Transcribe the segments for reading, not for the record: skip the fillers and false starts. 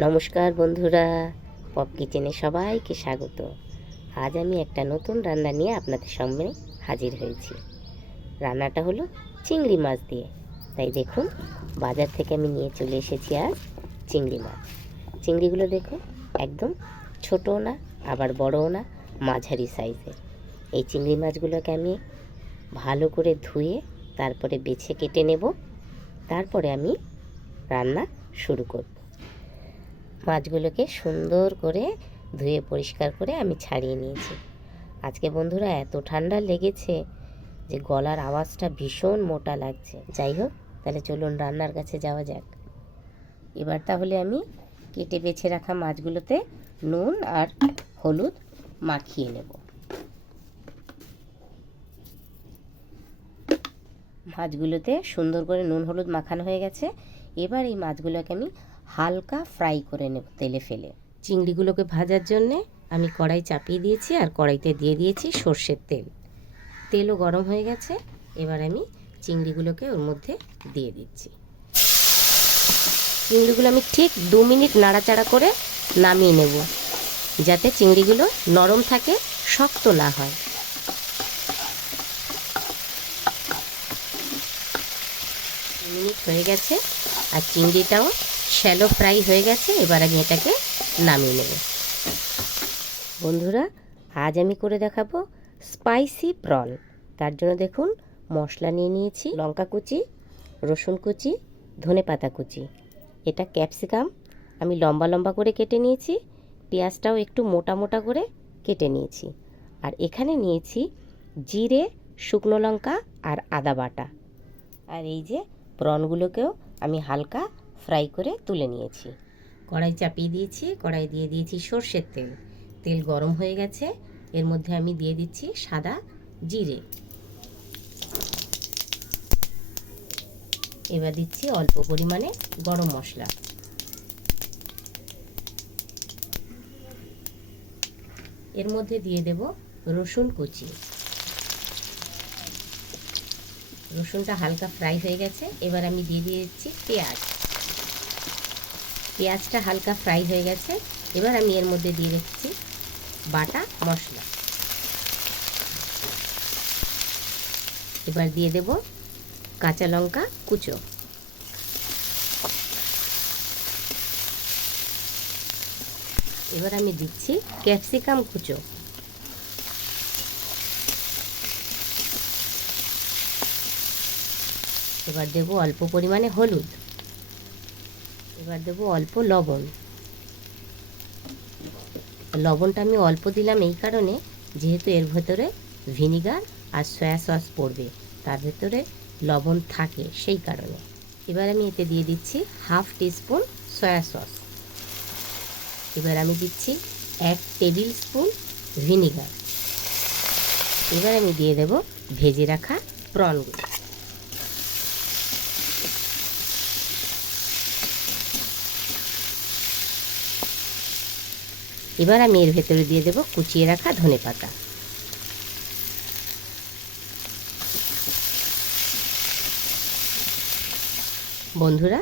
নমস্কার বন্ধুরা, পপ কিচেনে সবাইকে স্বাগত। আজ আমি একটা নতুন রান্না নিয়ে আপনাদের সামনে হাজির হয়েছি। রান্নাটা হলো চিংড়ি মাছ দিয়ে। তাই দেখুন, বাজার থেকে আমি নিয়ে চলে এসেছি আজ চিংড়ি মাছ। চিংড়িগুলো দেখুন, একদম ছোটও না আবার বড়ও না, মাঝারি সাইজের। এই চিংড়ি মাছগুলোকে আমি ভালো করে ধুয়ে তারপরে বেছে কেটে নেব। তারপরে আমি রান্না শুরু করব। মাছগুলোকে সুন্দর করে ধুয়ে পরিষ্কার করে আমি ছাড়িয়ে নিয়েছি। আজকে বন্ধুরা এত ঠান্ডা লেগেছে যে গলার আওয়াজটা ভীষণ মোটা লাগছে। যাই হোক, তাহলে চলুন রান্নার কাছে যাওয়া যাক। এবার তাহলে আমি কেটে বেছে রাখা মাছগুলোতে নুন আর হলুদ মাখিয়ে নেব। মাছগুলোতে সুন্দর করে নুন হলুদ মাখানো হয়ে গেছে। এবার এই মাছগুলোকে আমি হালকা ফ্রাই করে নেব তেলে ফেলে। চিংড়িগুলোকে ভাজার জন্যে আমি কড়াই চাপিয়ে দিয়েছি আর কড়াইতে দিয়ে দিয়েছি সর্ষের তেল। তেলও গরম হয়ে গেছে। এবার আমি চিংড়িগুলোকে ওর মধ্যে দিয়ে দিচ্ছি। চিংড়িগুলো আমি ঠিক 2 মিনিট নাড়াচাড়া করে নামিয়ে নেব, যাতে চিংড়িগুলো নরম থাকে, শক্ত না হয়। মিনিট হয়ে গেছে আর চিংড়িটাও শ্যালো ফ্রাই হয়ে গেছে। এবার আমি এটাকে নামিয়ে নেব। বন্ধুরা, আজ আমি করে দেখাবো স্পাইসি প্রন। তার জন্য দেখুন, মশলা নিয়ে নিয়েছি লঙ্কা কুচি, রসুন কুচি, ধনেপাতা কুচি। এটা ক্যাপসিকাম আমি লম্বা লম্বা করে কেটে নিয়েছি। পেঁয়াজটাও একটু মোটা মোটা করে কেটে নিয়েছি। আর এখানে নিয়েছি জিরে, শুকনো লঙ্কা আর আদা বাটা। আর এই যে প্রনগুলোকেও আমি হালকা ফ্রাই করে তুলে নিয়েছি। কড়াই চাপিয়ে দিয়েছি, কড়াই দিয়ে দিয়েছি সর্ষের তেল। তেল গরম হয়ে গেছে। এর মধ্যে আমি দিয়ে দিচ্ছি সাদা জিরে। এবার দিচ্ছি অল্প পরিমাণে গরম মশলা। এর মধ্যে দিয়ে দেব রসুন কুচি। রসুনটা হালকা ফ্রাই হয়ে গেছে। এবার আমি দিয়ে দিচ্ছি পেঁয়াজ। পেঁয়াজটা হালকা ফ্রাই হয়ে গেছে। এবার আমি এর মধ্যে দিয়ে দিচ্ছি বাটা মশলা। এবার দিয়ে দেব কাঁচা লঙ্কা কুচো। এবার আমি দিচ্ছি ক্যাপসিকাম কুচো। এবার দেব অল্প পরিমাণে হলুদ। এবার দেব অল্প লবণ। লবণটা আমি অল্প দিলাম এই কারণে, যেহেতু এর ভেতরে ভিনিগার আর সয়া সস পড়বে, তার ভেতরে লবণ থাকে, সেই কারণে। এবার আমি এতে দিয়ে দিচ্ছি হাফ টিস্পুন সয়া সস। এবার আমি দিচ্ছি 1 টেবিল স্পুন ভিনিগার। এবার আমি দিয়ে দেব ভেজে রাখা প্রনগুলো। এবার আমি এর ভেতরে দিয়ে দেব কুচিয়ে রাখা ধনেপাতা। বন্ধুরা,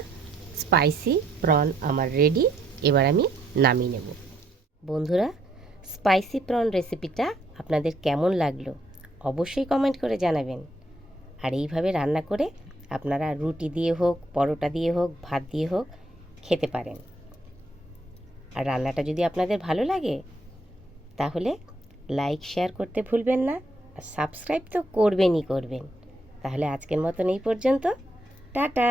স্পাইসি প্রন আমার রেডি। এবার আমি নামিয়ে নেব। বন্ধুরা, স্পাইসি প্রন রেসিপিটা আপনাদের কেমন লাগলো অবশ্যই কমেন্ট করে জানাবেন। আর এইভাবে রান্না করে আপনারা রুটি দিয়ে হোক, পরোটা দিয়ে হোক, ভাত দিয়ে হোক খেতে পারেন। আর রান্নাটা যদি আপনাদের ভালো লাগে তাহলে লাইক শেয়ার করতে ভুলবেন না। আর সাবস্ক্রাইব তো করবেনই করবেন। তাহলে আজকের মতন এই পর্যন্ত। টাটা।